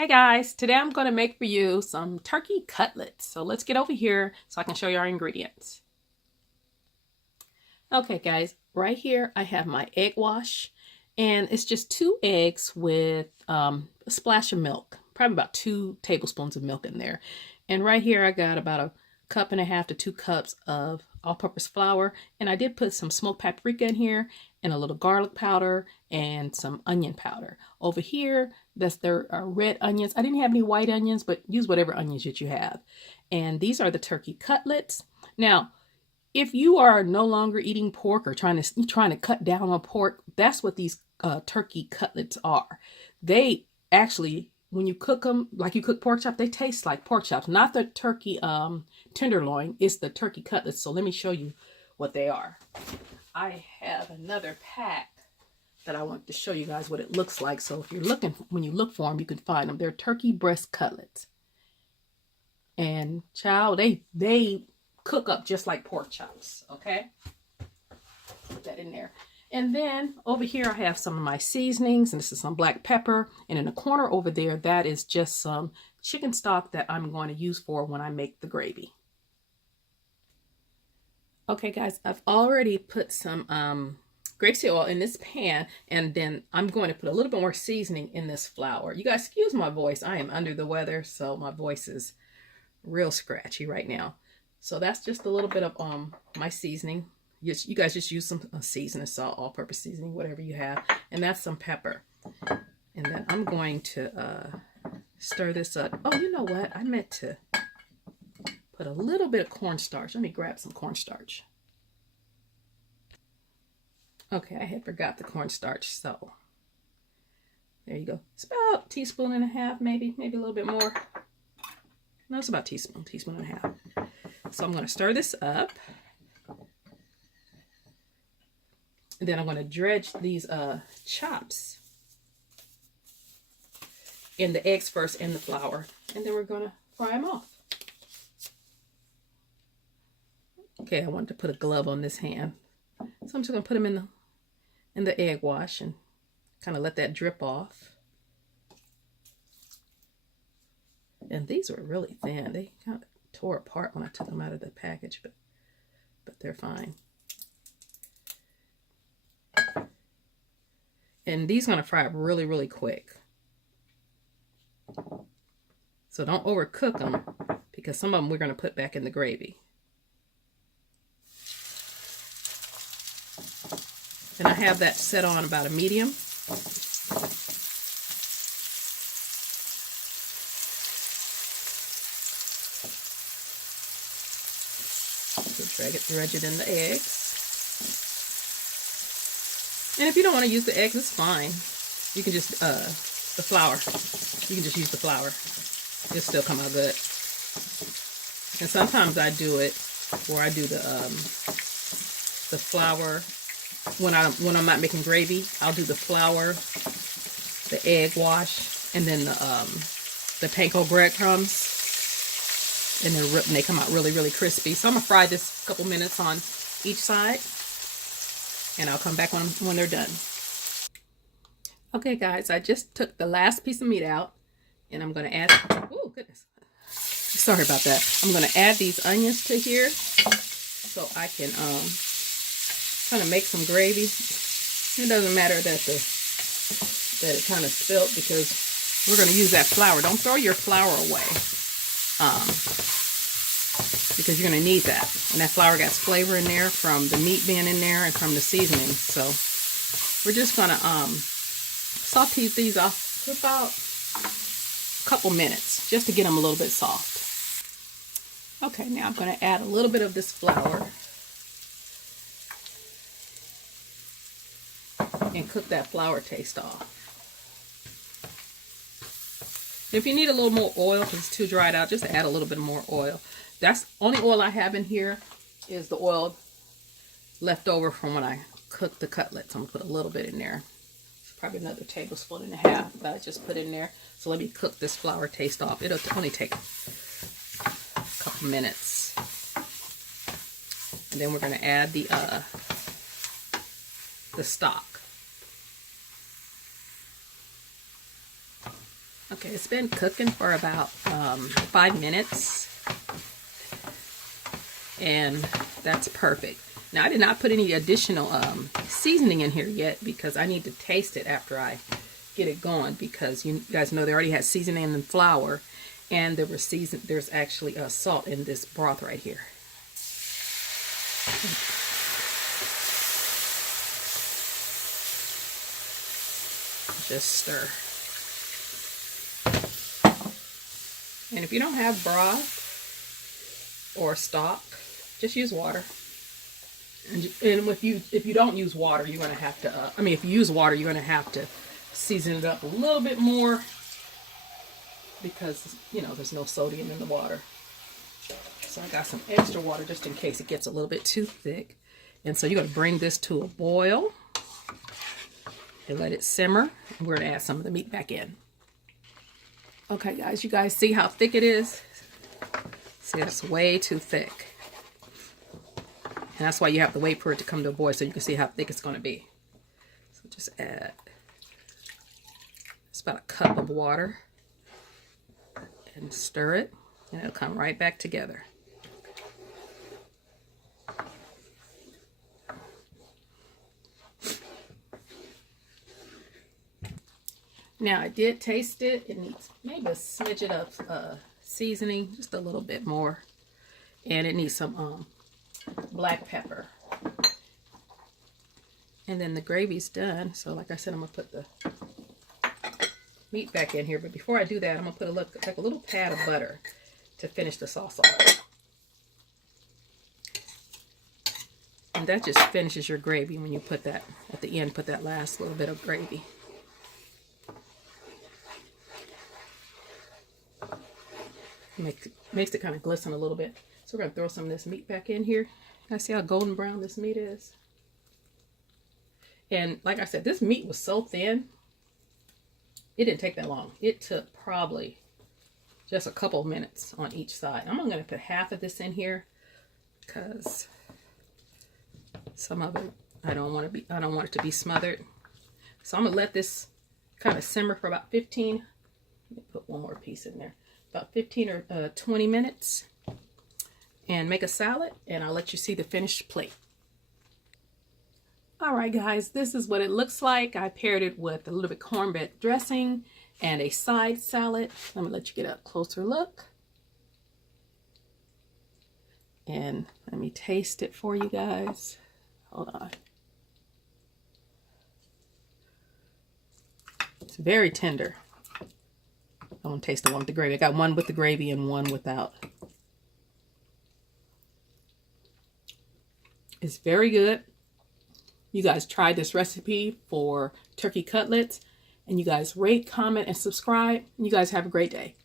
Hey guys, today I'm going to make for you some turkey cutlets. So let's get over here so I can show you our ingredients. Okay guys, right here I have my egg wash, and it's just 2 eggs with a splash of milk, probably about 2 tablespoons of milk in there. And right here I got about a 1.5 to 2 cups of all-purpose flour, and I did put some smoked paprika in here and a little garlic powder and some onion powder. Over here, there are red onions. I didn't have any white onions, but use whatever onions that you have. And these are the turkey cutlets. Now, if you are no longer eating pork or trying to cut down on pork, that's what these turkey cutlets are. They actually, when you cook them like you cook pork chops, they taste like pork chops. Not the turkey tenderloin, it's the turkey cutlets. So let me show you what they are. I have another pack that I want to show you guys what it looks like. So if you're looking, when you look for them, you can find them. They're turkey breast cutlets. And child, they cook up just like pork chops, okay? Put that in there. And then over here I have some of my seasonings, and this is some black pepper. And in the corner over there, that is just some chicken stock that I'm going to use for when I make the gravy. Okay guys, I've already put some grapeseed oil in this pan, and then I'm going to put a little bit more seasoning in this flour. You guys excuse my voice. I am under the weather, so my voice is real scratchy right now. So that's just a little bit of my seasoning. You guys just use some seasoning, salt, all-purpose seasoning, whatever you have. And that's some pepper. And then I'm going to stir this up. Oh, you know what? I meant to put a little bit of cornstarch. Let me grab some cornstarch. Okay, I had forgot the cornstarch, so there you go. It's about a teaspoon and a half, maybe a little bit more. No, it's about a teaspoon and a half. So I'm going to stir this up. And then I'm going to dredge these chops in the eggs first in the flour. And then we're going to fry them off. Okay, I wanted to put a glove on this hand. So I'm just going to put them in the egg wash and kind of let that drip off. And these were really thin. They kind of tore apart when I took them out of the package, but they're fine. And these are going to fry up really, really quick. So don't overcook them, because some of them we're going to put back in the gravy. And I have that set on about a medium. So dredge it in the eggs. And if you don't want to use the eggs, it's fine. You can just, the flour. You can just use the flour. It'll still come out good. And sometimes I do it where I do the flour. When I'm not making gravy, I'll do the flour, the egg wash, and then the panko breadcrumbs. And they come out really, really crispy. So I'm going to fry this a couple minutes on each side. And I'll come back when they're done. Okay, guys, I just took the last piece of meat out. And I'm going to add... Oh, goodness. Sorry about that. I'm going to add these onions to here. So I can kind of make some gravy. It doesn't matter that it kind of spilt, because we're going to use that flour. Don't throw your flour away. Because you're going to need that. And that flour got flavor in there from the meat being in there and from the seasoning. So we're just going to saute these off for about a couple minutes, just to get them a little bit soft. Okay, now I'm going to add a little bit of this flour and cook that flour taste off. If you need a little more oil because it's too dried out, just add a little bit more oil. That's only oil I have in here is the oil left over from when I cooked the cutlets. I'm going to put a little bit in there. Probably another tablespoon and a half that I just put in there. So let me cook this flour taste off. It'll only take a couple minutes. And then we're going to add the stock. Okay, it's been cooking for about 5 minutes, and that's perfect. Now, I did not put any additional seasoning in here yet because I need to taste it after I get it going, because you guys know they already had seasoning and flour, and there's actually salt in this broth right here. Just stir. And if you don't have broth or stock, just use water. And if you don't use water, you're going to have to, if you use water, you're going to have to season it up a little bit more, because, you know, there's no sodium in the water. So I got some extra water just in case it gets a little bit too thick. And so you're going to bring this to a boil and let it simmer. We're going to add some of the meat back in. Okay, guys, you guys see how thick it is? See, that's way too thick. And that's why you have to wait for it to come to a boil so you can see how thick it's going to be. So just add, it's about a cup of water, and stir it, and it'll come right back together. Now, I did taste it. It needs maybe a smidget of seasoning, just a little bit more. And it needs some black pepper. And then the gravy's done. So like I said, I'm going to put the meat back in here. But before I do that, I'm going to put like a little pad of butter to finish the sauce off. And that just finishes your gravy when you put that at the end, put that last little bit of gravy. Makes it kind of glisten a little bit. So we're going to throw some of this meat back in here. Guys, see how golden brown this meat is? And like I said, this meat was so thin, it didn't take that long. It took probably just a couple minutes on each side. I'm going to put half of this in here because some of it I don't want it to be smothered. So I'm going to let this kind of simmer for about 15. Let me put one more piece in there. About 15 or 20 minutes, and make a salad, and I'll let you see the finished plate. All right, guys, this is what it looks like. I paired it with a little bit cornbread dressing and a side salad. Let me let you get a closer look. And let me taste it for you guys. Hold on. It's very tender. I want to taste the one with the gravy. I got one with the gravy and one without. It's very good. You guys try this recipe for turkey cutlets, and you guys rate, comment, and subscribe. And you guys have a great day.